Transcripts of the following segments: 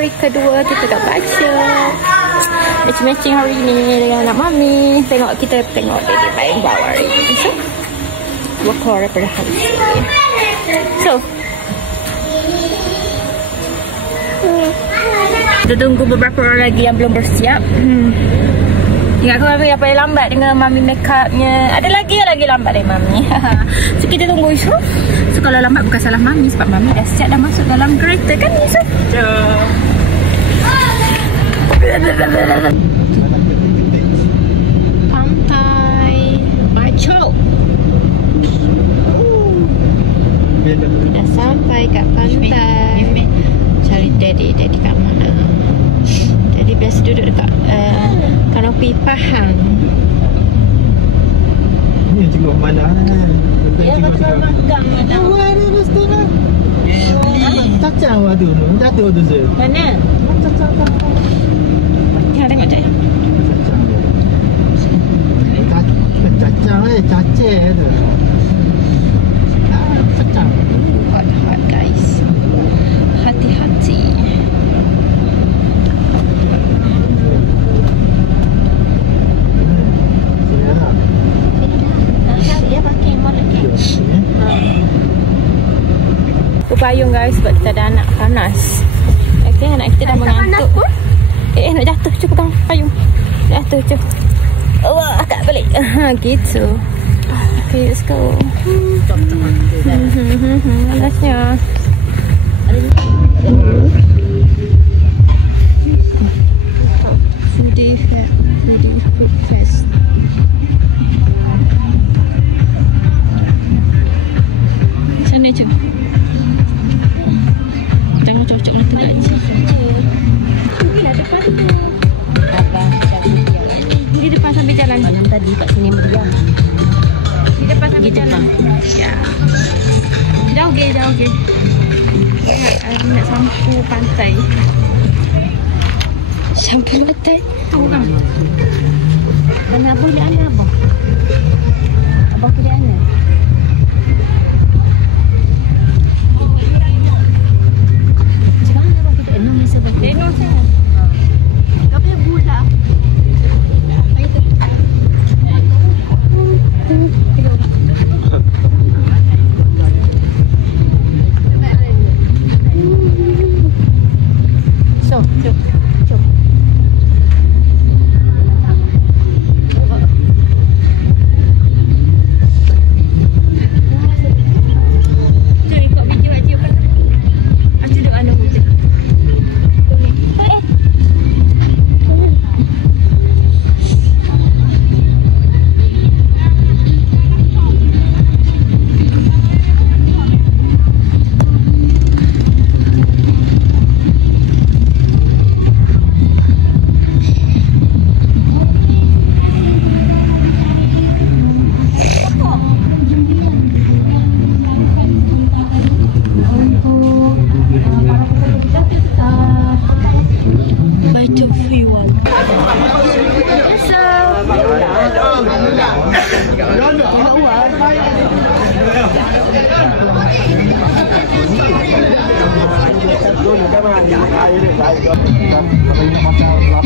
hari kedua kita kat baca. Matching-matching hari ni dengan anak mami. Kita tengok Daddy main bawah hari ni. So, gua keluar daripada hari ni. So, kita tunggu beberapa orang lagi yang belum bersiap. Ingat aku mami yang paling lambat dengan mami make upnya. Ada lagi yang lagi lambat dari mami. So kita tunggu Yusof. So kalau lambat bukan salah mami, sebab mami dah siap dah masuk dalam kereta kan Yusof? Pantai Bacok. Dah sampai kat pantai. Cari Daddy kat mana? Daddy biasa duduk dekat kanopi Pahang. Ni cikgu mana? Ya, betul makan. Awak ada restoran. Cacang awak tu. Jatuh tu se. Mana? Cacang. Ya, tengok cak. Cacang caceh tu. Cacang. Hot guys. Hati-hati. Payung guys sebab kita ada anak panas. Okay, anak kita dah mengantuk pun. Nak jatuh cuba pegang payung. Jatuh cuba. Allah, tak balik. Gitu. Okay, let's go. Panasnya. Foodie Food Fest. Sana cuba. Jangan cocok mata gaji. Mungkin ada depan tu. Di depan sambil jalan. Tadi kat sini meriah. Di depan sambil jalan. Ya. Jauh ke. Nak sampu pantai. Sampu pantai? Tahu kan? Mana abang dia ana abang? Abang dia ana. Enos saya. Apa yang budak? So, cuk. Ikut video aja kan. Aja duk anu je.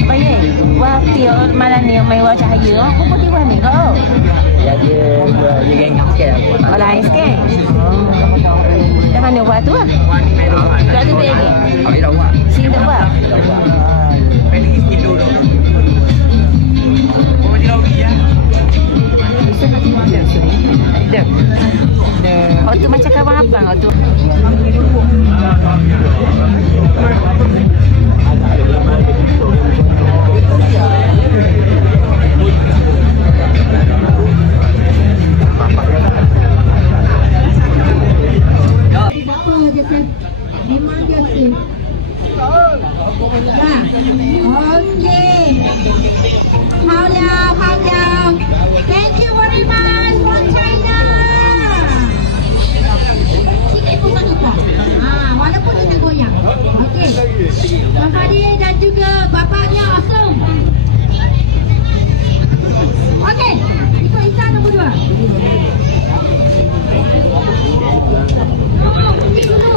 Baik, wah tiap malam ni main wah cahaya. Apa putih wah ni kau? Ya dia gengam sikit. Oh lain sikit. Dah mana wah tu ah? Dah tu dia lagi. Awak dah buat. Sini tak wah. Pelih kilo dah. Bawa dia lagi ya. Dah. Oh tu macam kawan abang oh tu. Thank you very much from China. Sikit pun tak lupa. Walaupun kita goyang. Okey. Bang Fadil dan juga bapaknya awesome. Okey. Ikut Isa nombor 2. Dulu.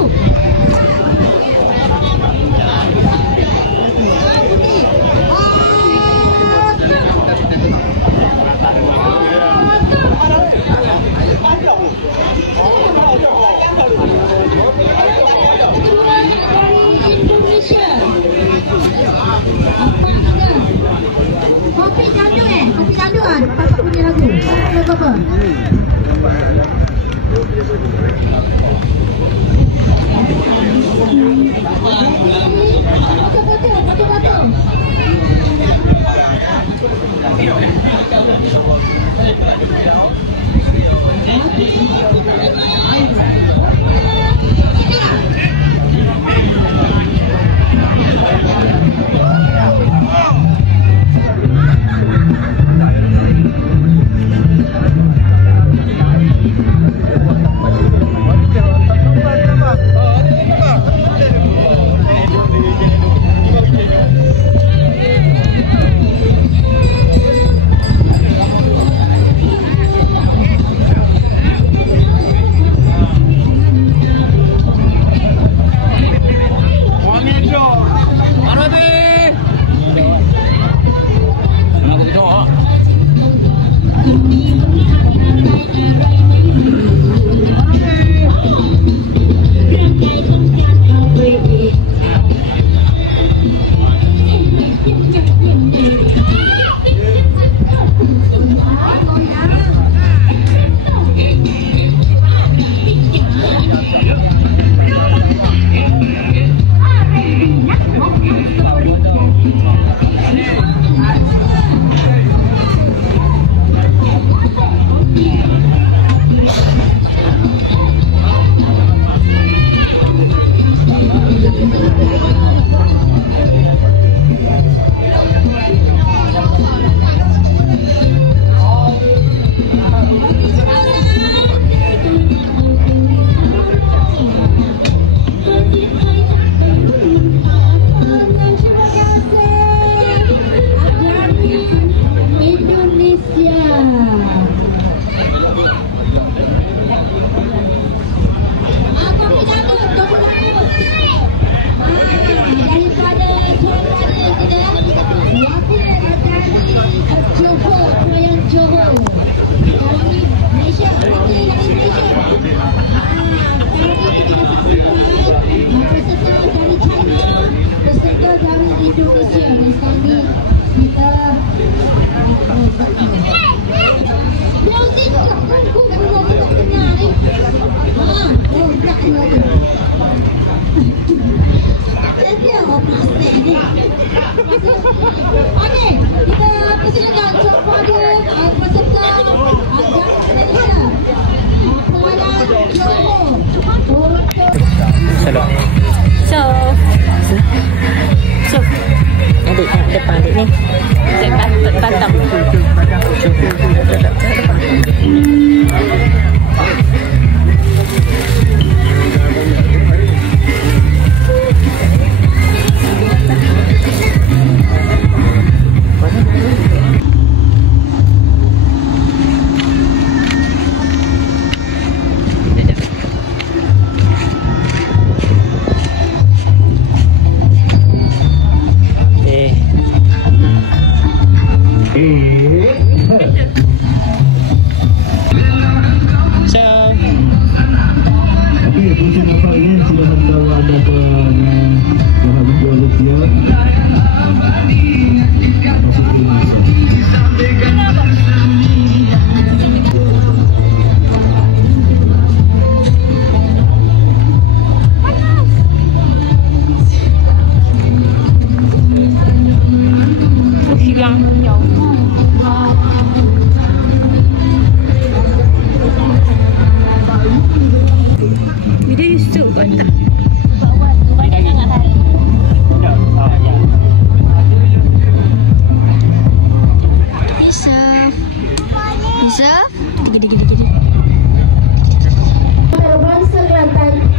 Okey, kita persilakan kepada peserta Kuala Johor. So adik kat depan adik ni. Depan Batam.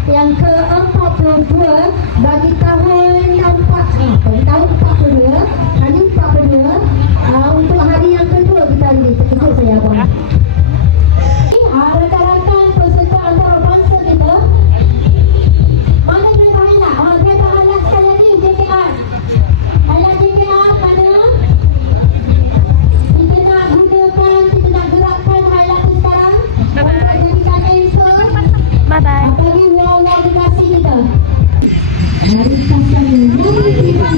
Yang ke-42 bagi tahun 42, hari 42, untuk hari yang kedua kita rilis. Terkejut saya abang. Rakan-rakan peserta antarabangsa kita, mana kereta hilang? Kereta hilang sekali lagi JKR. Hilang JKR mana? Kita nak gunakan, kita nak gerakkan hilang tu sekarang. Jadikan answer. Bye-bye. Bagi wow-wow dekasi kita. Mari kita lihat.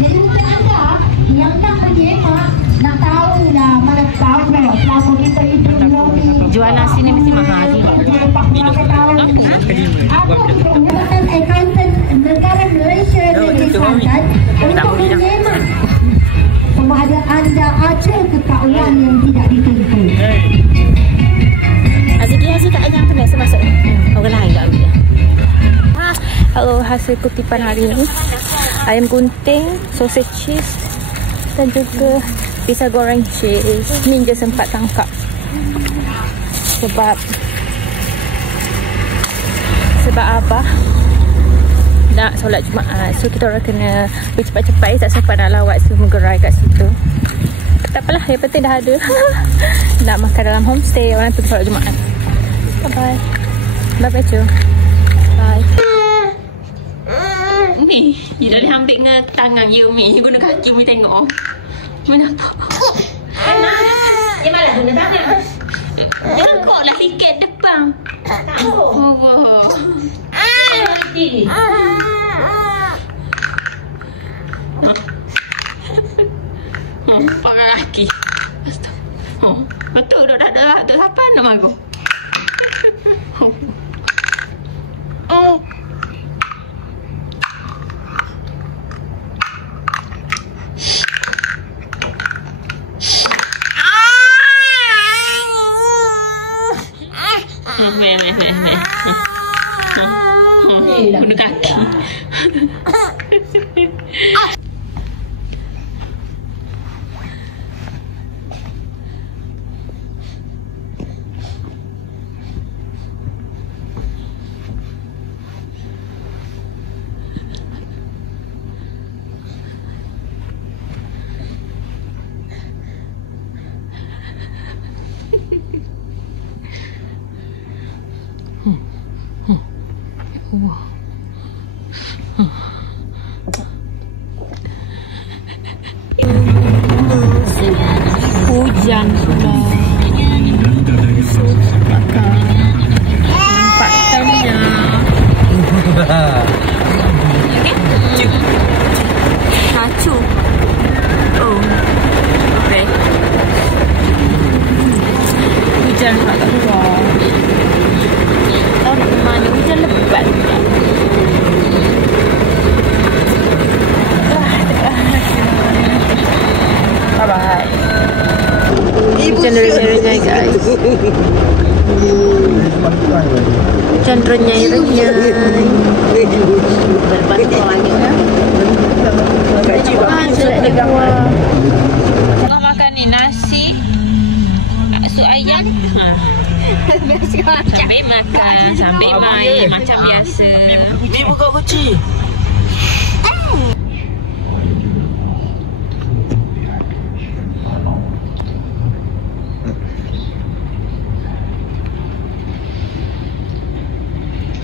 Jadi untuk anda yang nak pergi nak tahu lah mana tahu selama kita kutipan hari ini. Ayam gunting, sausage cheese dan juga pisang goreng cheese. Min je sempat tangkap sebab Abah nak solat Jumaat. So kita orang kena bercepat-cepat, tak sempat nak lawat semua gerai kat situ. Tak apalah, yang penting dah ada. Nak makan dalam homestay, orang tu solat Jumaat. Bye-bye. Bye-bye cu. Bye. Umi, you dah diambil dengan tangan you, Umi. You guna kaki, Umi tengok. Umi nampak. Dia malah guna tangan. Tengoklah sikit depan. Oh, wow. Pakai kaki. Betul dah dah siapa nak mago? Guna kaki. Hujan pula. So, nampak tanah. Kacu. Oh, okay. Hujan tak keluar. Tapi mana hujan lebat. Bye-bye. Hujan renyai-renyai guys. Hujan renyai-renyai. Tengah makan ni nasi, sup ayam. Sambil makan, sambil main macam biasa. Ni buka kunci.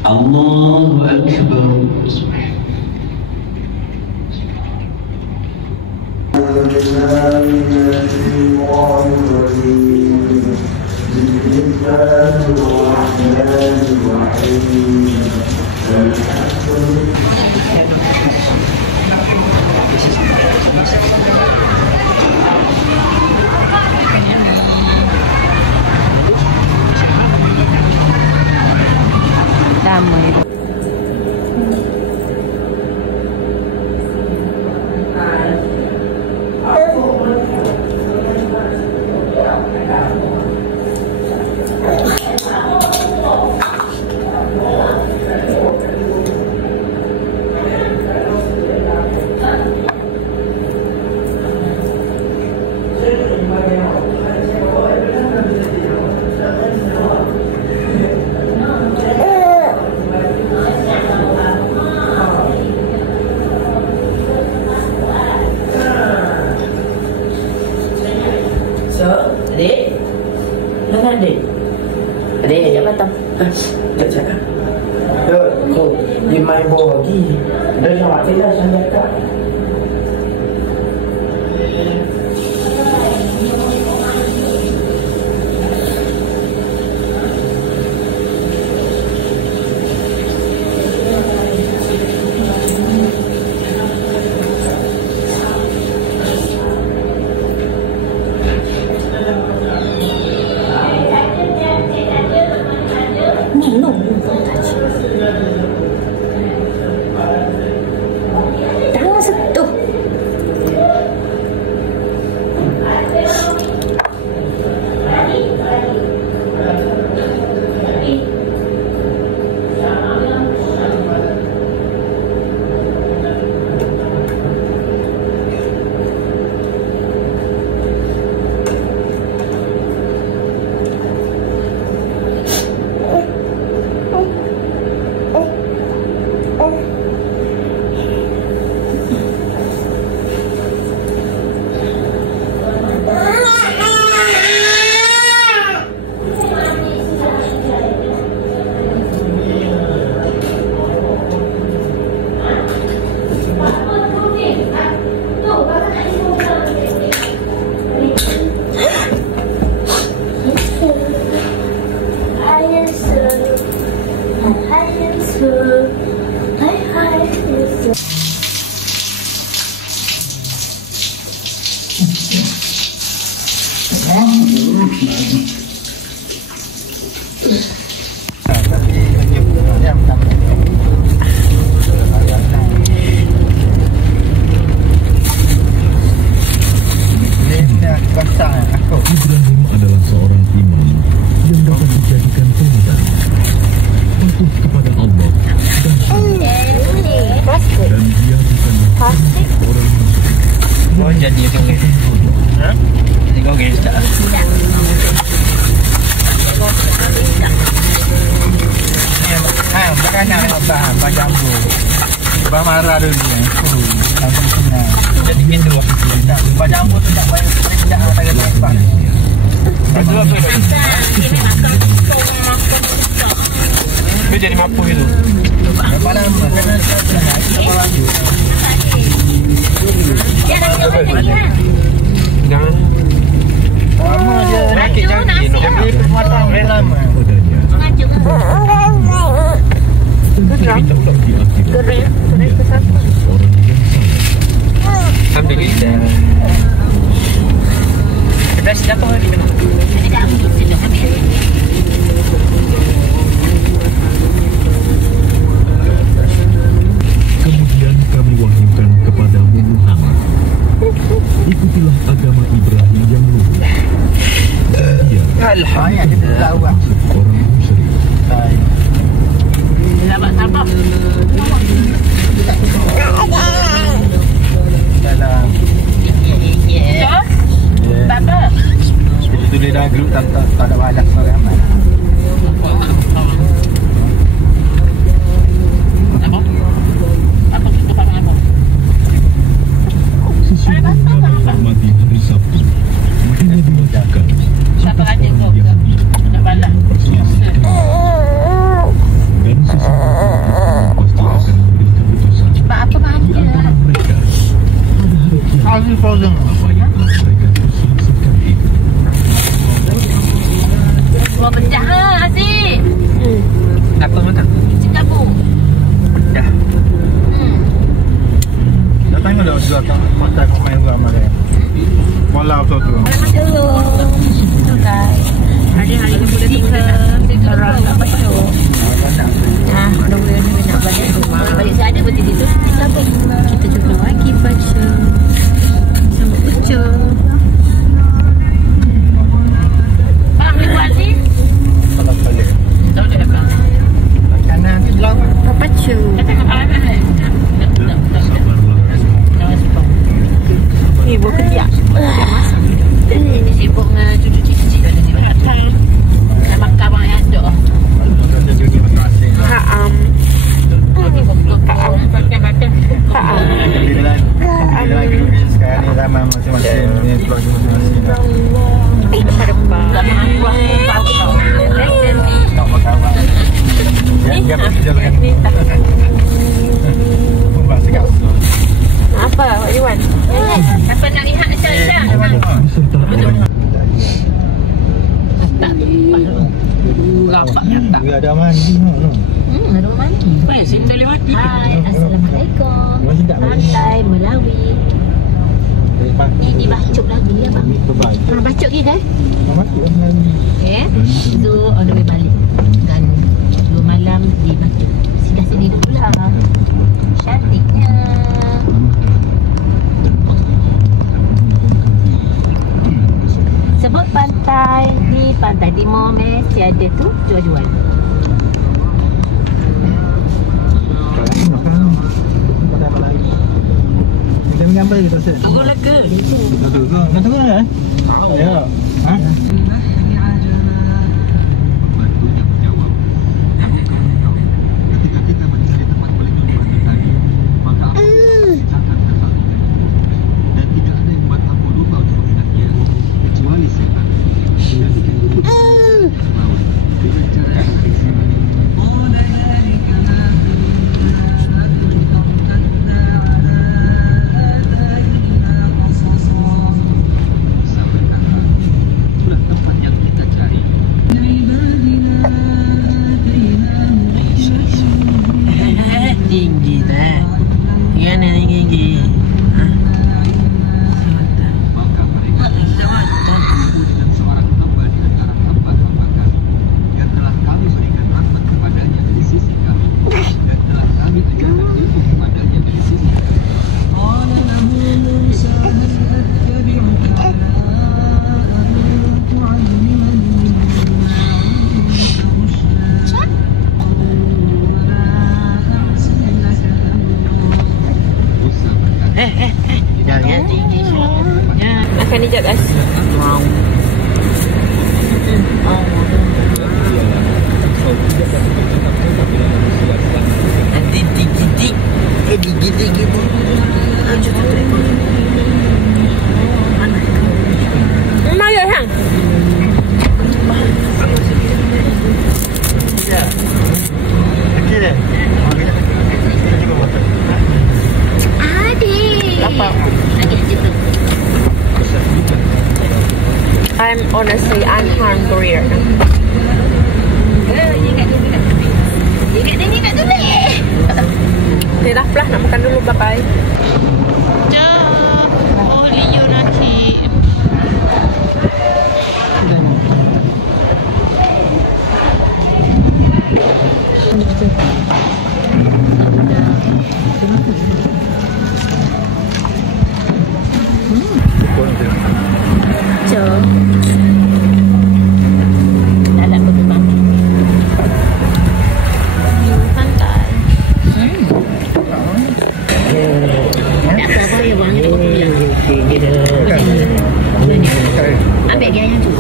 Allahu Akbar. Damai. Adik? Mana adik? Adik ajak datang. Sekejap lah. Kau dia main bola lagi. Dah sama saya saya cakap. Ibrahim adalah seorang imam yang dapat dijadikan teladan, patuh kepada Allah dan dia bukanlah orang musyrik. Oh, jadi kau guys tak? Bukan nak bahan macam tu. Bah marah dulu ni. Langsung kena. Jadi gitu. Macam tu tak baik tidak ada lepas. Betul apa itu? Dia jadi mampu itu. Lepas lama kena kita lagi. Jangan. Lama dia rakit janji. Dia beli perbuatan lama. Ambil kita. Kita siapa di mana? Kemudian kami wahyukan kepadamu Muhammad, ikutilah agama Ibrahim yang lurus. Dia Alhamdulillah. orang musyrik. Sabar. Dalam. Bapa. Itu dia dah grup tak ada banyak orang ramai. Sesungguhnya menghormati hari Sabtu hanya diwajibkan Siapa atas aja orang kau? Yahudi Nak balas. berselisih dan sesungguhnya pasti akan memberi keputusan Sebab apa di antara mereka pada hari kiamat. Frozen. Apa yang telah mereka perselisihkan itu. Gua pecah Aziz. Apa makan? Cakap bu. Dah. Dah tengok dah sudah tak makan pemain ramai dia. Walau tu. Itu guys. Hari-hari ni boleh tunggu orang tak baca. Mudah-mudahan dia nak balik rumah. Balik saya ada berarti tu. Kita jumpa lagi baca. Sambut baca. Bang, ni buat Aziz. Kalau boleh. Tak boleh bang. Makanan tu belum. Apa baca? Kata kapal apa? Ibu kerja. Dia sibuk dengan cucu-cucu dah dia sibuk datang. Nak makan abang yang ada. Haam. Pakai-pakai. Bila lagi sekarang ni ramai masing-masing ni keluarga masing-masing. Depan-depan. Zaman aku tahu. Tak kawan. Dia kerja dengan ni. Buat sekat. Apa, Wak Iwan? Apa nak lihat macam Beserta orang tak. Dia ada mandi no. Ada mandi. Baik, sini tak lewat. Hai, Assalamualaikum. Masih tak Pantai Melawi. Ini bacuk lagi ya bang. Pernah bacuk kita eh? So on the way balik. Dan 2 malam di bacuk. Singgah sini dulu lah. Cantiknya. Sebut pantai di Pantai Timur Malaysia ada tu jual-jual. Kita gambar kita set. Aku lega. Nak tengok kan? Ya. Ha? gigi. Jangan tinggi. Makan ni jap guys. Wow. Nanti tinggi-tinggi. Gigi-gigi tu. Mana hang? Ya. Okey dah. I'm hungry. Ingat dulu. Ni dah pelah nak makan dulu pakai. Oh, Leo nanti. Dalam berkembang. Pantai. Tak apa ya bang. Ambil dia yang tu.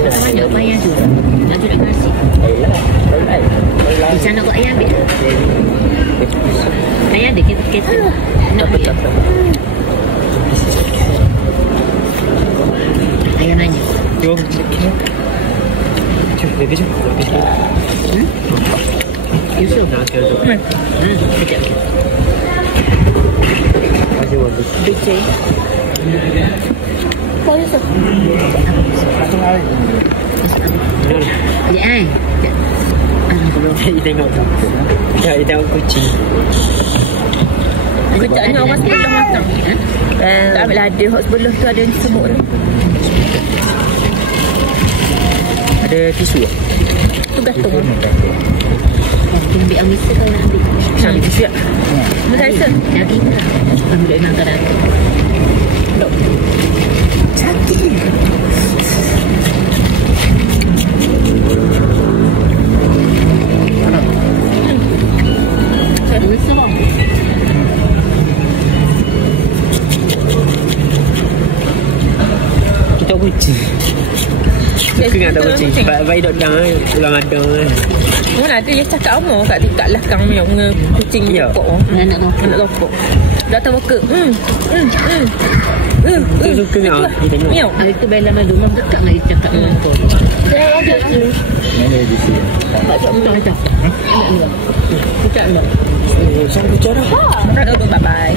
Banyak bayar tu. Nak tu nak kasih. Di sana kau ayah ambil. Ayah ada kereta. Nak ambil. Ayah nanya. Jom. Jom, baby jom. Yusuf. Sekejap. Masih bagus. Bicik. Kau Yusuf. Ya, Saya tengok tu. Saya tengok kucing. Kejapnya orang sebelah makan. Tak ambil ada. Hot sebelah tu ada semut ni. Ada tisu tak? Tu gantung. ambil angin sekali nak ambil. Ambil tisu tak? Ambil saya. Dah kita. Ambil nak kadang. Dok. Sakit. Kita kucing. Aku ingat tak kucing. Baik dok dang ulang ada. Mana ada dia cakap apa kat tingkat belakang ni dengan kucing ya. Pokok. Anak rokok. Dah tahu ke? Tu suka ni tengok. Miau. Itu bela malu mak dekat nak cakap dengan kau. Saya ada tu. Mana di sini? Tak cakap mana ada. Cakap mana? Sang bicara. Ha. Bye bye.